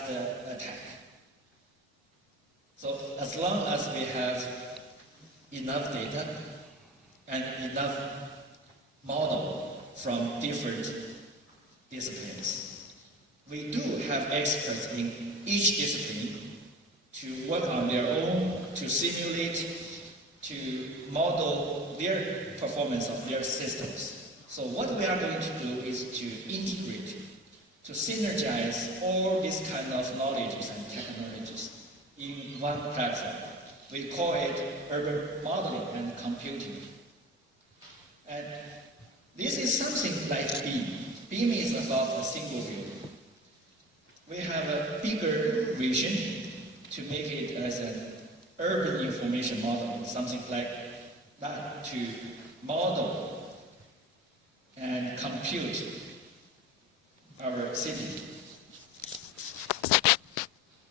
fast attack. So as long as we have enough data and enough model from different disciplines, we do have experts in each discipline to work on their own, to simulate, to model their performance of their systems. So what we are going to do is to integrate, to synergize all these kind of knowledges and technologies in one platform. We call it urban modeling and computing. And this is something like BEAM. BEAM is about a single view. We have a bigger vision to make it as an urban information modeling, something like that, to model and compute our city.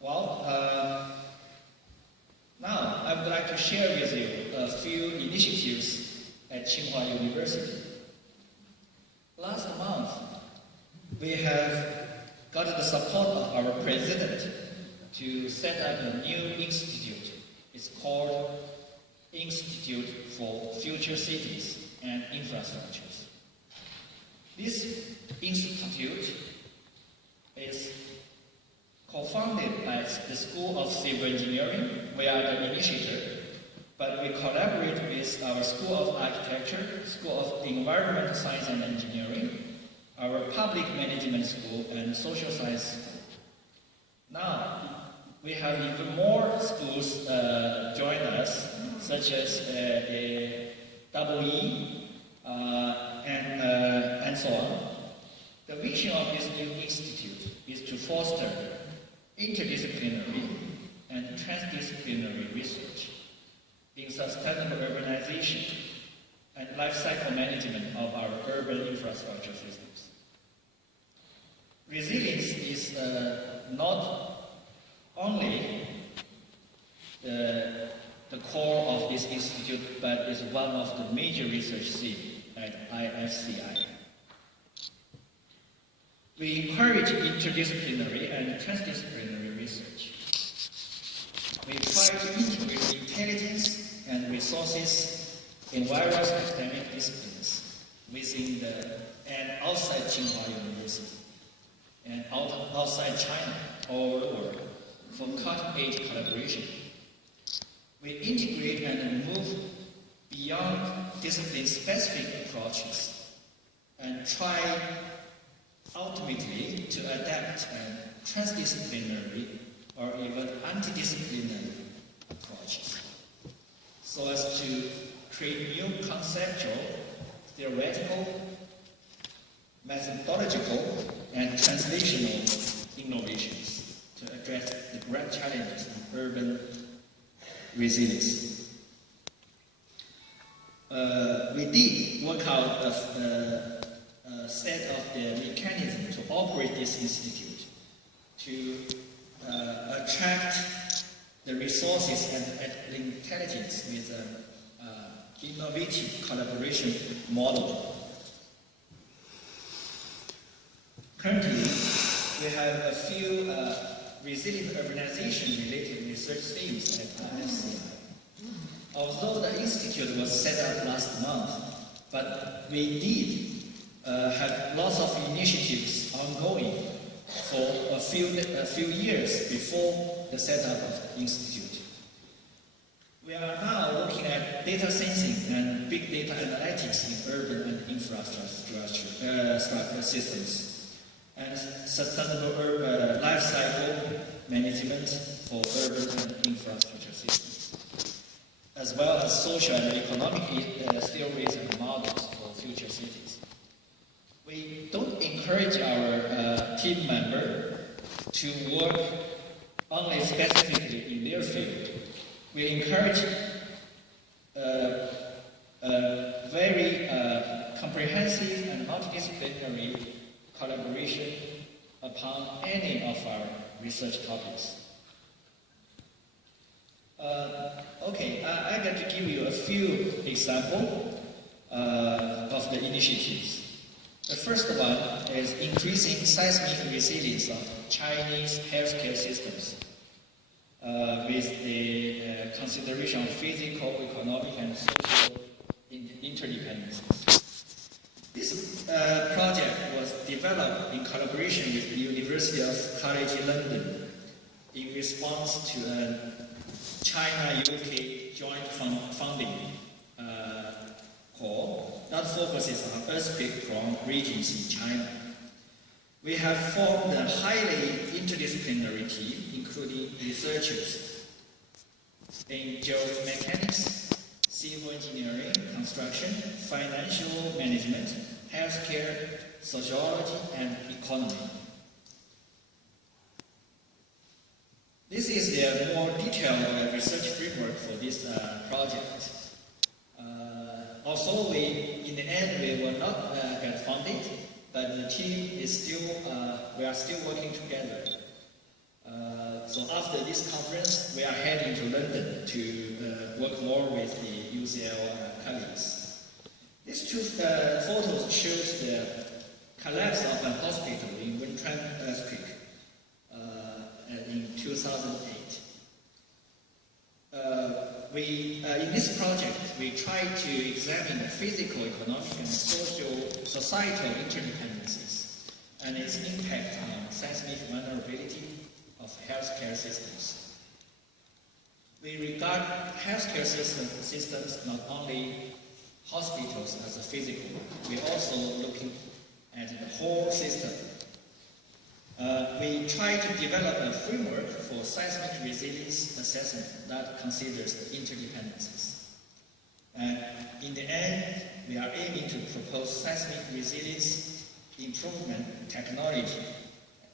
Well, now I would like to share with you a few initiatives at Tsinghua University. Last month, we have got the support of our president to set up a new institute. It's called Institute for Future Cities and Infrastructures. This institute is co-founded by the School of Civil Engineering. We are the initiator, but we collaborate with our School of Architecture, School of Environmental Science and Engineering, our Public Management School, and Social Science School. Now, we have even more schools join us, such as EE, and so on. The vision of this new institute is to foster interdisciplinary and transdisciplinary research in sustainable urbanization and life cycle management of our urban infrastructure systems. Resilience is not only the core of this institute, but is one of the major research themes at IFCI. We encourage interdisciplinary and transdisciplinary research. We try to integrate intelligence and resources in various academic disciplines within and outside Tsinghua University and outside China, all over the world, for cutting-edge collaboration. We integrate and move beyond discipline-specific approaches and try ultimately to adapt and transdisciplinary or even antidisciplinary approaches so as to create new conceptual, theoretical, methodological, and translational innovations to address the great challenges of urban resilience. We did work out a set of the mechanism to operate this institute, to attract the resources and the intelligence with an innovative collaboration model. Currently, we have a few resilient urbanization-related research themes at IFCI. Although the institute was set up last month, but we did have lots of initiatives ongoing for a few years before the setup of the institute. We are now looking at data sensing and big data analytics in urban and infrastructure systems, and sustainable urban life cycle management for urban and infrastructure systems, as well as social and economic theories and models for future cities. We don't encourage our team member to work only specifically in their field. We encourage a very comprehensive and multidisciplinary collaboration upon any of our research topics. I'm going to give you a few examples of the initiatives. The first one is increasing seismic resilience of Chinese healthcare systems with the consideration of physical, economic, and social interdependencies. This project was developed in collaboration with the University of College London in response to a China-UK joint funding call that focuses on earthquake-prone regions in China. We have formed a highly interdisciplinary team, including researchers in geomechanics, civil engineering, construction, financial management, healthcare, sociology, and economy. This is the more detailed research framework for this project. Also, in the end, we will not get funded, but the team is still, we are still working together. So after this conference, we are heading to London to work more with the UCL colleagues. These two photos shows the collapse of a hospital in Wenchuan earthquake in 2008. In this project, we try to examine the physical, economic, and societal interdependencies and its impact on seismic vulnerability of healthcare systems. We regard healthcare systems not only hospitals as a physical, we also looking at the whole system. We try to develop a framework for seismic resilience assessment that considers the interdependencies. And in the end, we are aiming to propose seismic resilience improvement technology,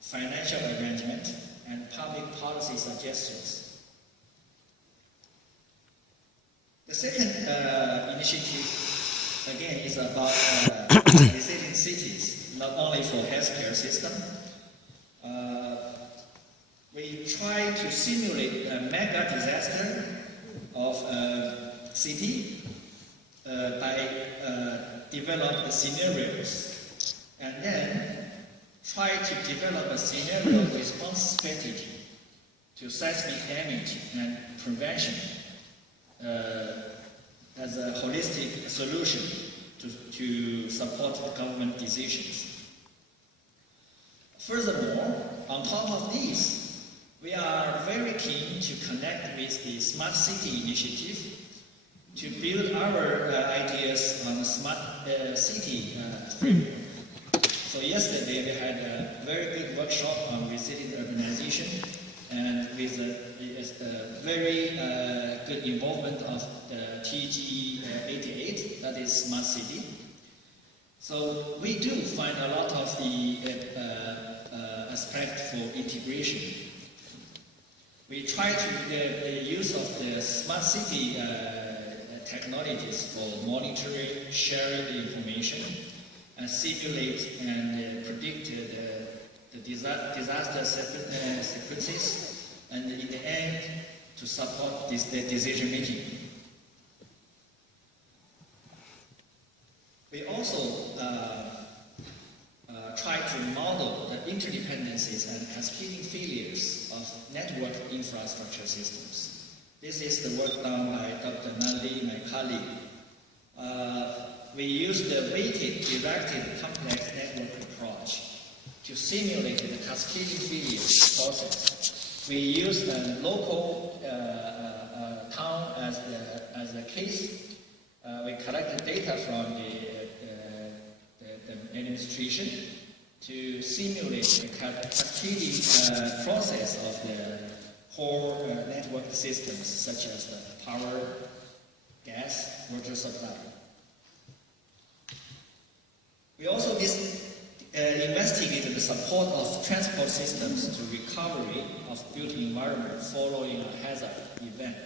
financial arrangement, and public policy suggestions. The second initiative, again, is about resilient cities, not only for healthcare system. We try to simulate a mega disaster of a city by developing scenarios, and then try to develop a scenario response strategy to seismic damage and prevention as a holistic solution to support government decisions. Furthermore, on top of these, we are very keen to connect with the Smart City initiative to build our ideas on the Smart City framework. So yesterday we had a very big workshop on resilient urbanization, and with a very good involvement of the TG88, that is Smart City. So we do find a lot of the aspect for integration. We try to the use of the smart city technologies for monitoring, sharing the information, and simulate and predict the disaster sequences, and in the end, to support the decision making. We also try to model the interdependencies and cascading failures of network infrastructure systems. This is the work done by Dr. Nandi, my colleague. We use the weighted directed complex network approach to simulate the cascading failures process. We use the local town as the case. We collect the data from the administration to simulate the cascading process of the whole network systems, such as the power, gas, water supply. We also investigated the support of transport systems to recovery of built environment following a hazard event,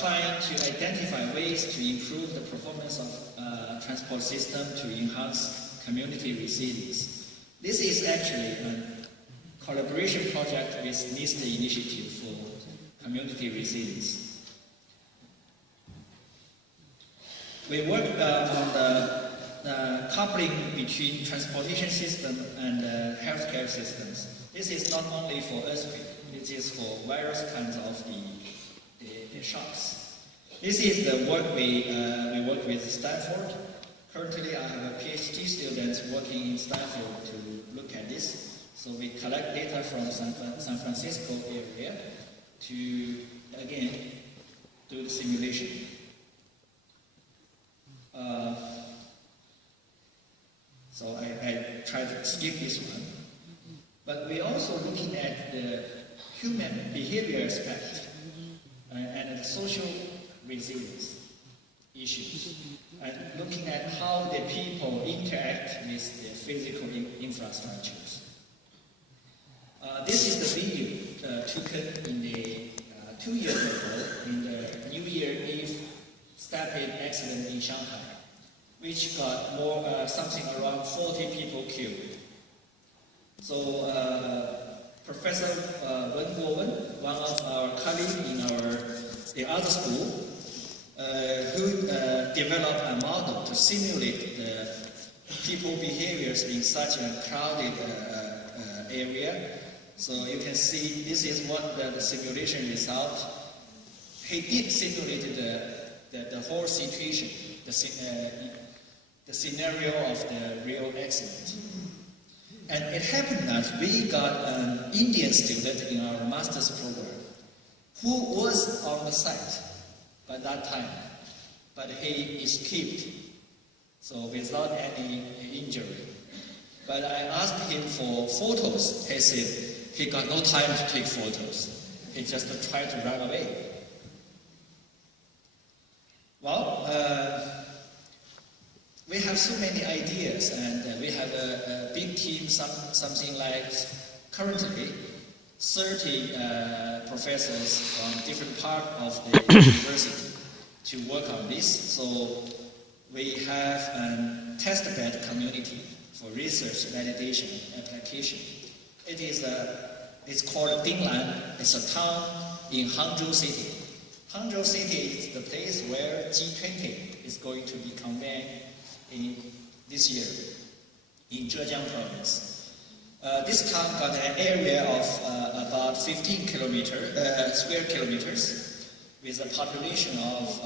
trying to identify ways to improve the performance of transport system to enhance community resilience. This is actually a collaboration project with NIST Initiative for Community Resilience. We worked on the coupling between transportation system and healthcare systems. This is not only for earthquake, it is for various kinds of the shocks. This is the work we work with Stanford. Currently, I have a PhD student working in Stanford to look at this. So we collect data from San Francisco area to, again, do the simulation. So I try to skip this one. But we're also looking at the human behavior aspect and the social resilience issues, and looking at how the people interact with the physical infrastructures. This is the video taken in the 2 years ago in the New Year Eve stampede accident in Shanghai, which got something around 40 people killed. So Professor Wen Guowen, one of our colleagues in the other school, who developed a model to simulate the people behaviors in such a crowded area. So you can see this is what the simulation result. He did simulate the whole situation, the scenario of the real accident. And it happened that we got an Indian student in our master's program who was on the site by that time, but he escaped, so without any injury. But I asked him for photos. He said he got no time to take photos. He just tried to run away. Well, we have so many ideas, and we have a big team, something like currently 30 professors from different parts of the university to work on this. So we have a testbed community for research, validation, application. It's called Dinglan. It's a town in Hangzhou City. Hangzhou City is the place where G20 is going to be convened in this year in Zhejiang province. This town got an area of about 15 square kilometers with a population of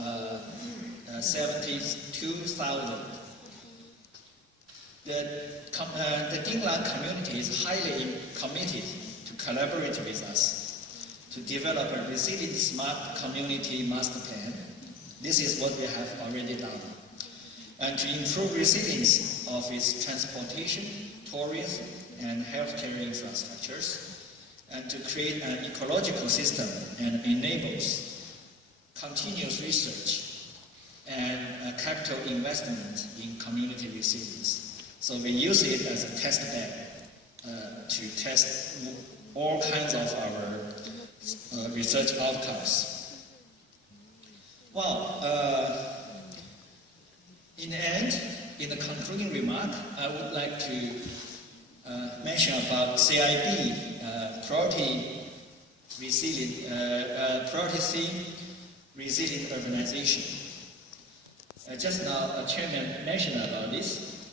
72,000. The Dinglan community is highly committed to collaborate with us to develop a resilient smart community master plan. This is what we have already done. And to improve resilience of its transportation, tourism, and healthcare infrastructures, and to create an ecological system and enables continuous research and capital investment in community resilience. So we use it as a test bed to test all kinds of our research outcomes. Well, in the end, in the concluding remark, I would like to mention about CIB priority theme, resilient urbanization. Just now, Chairman mentioned about this.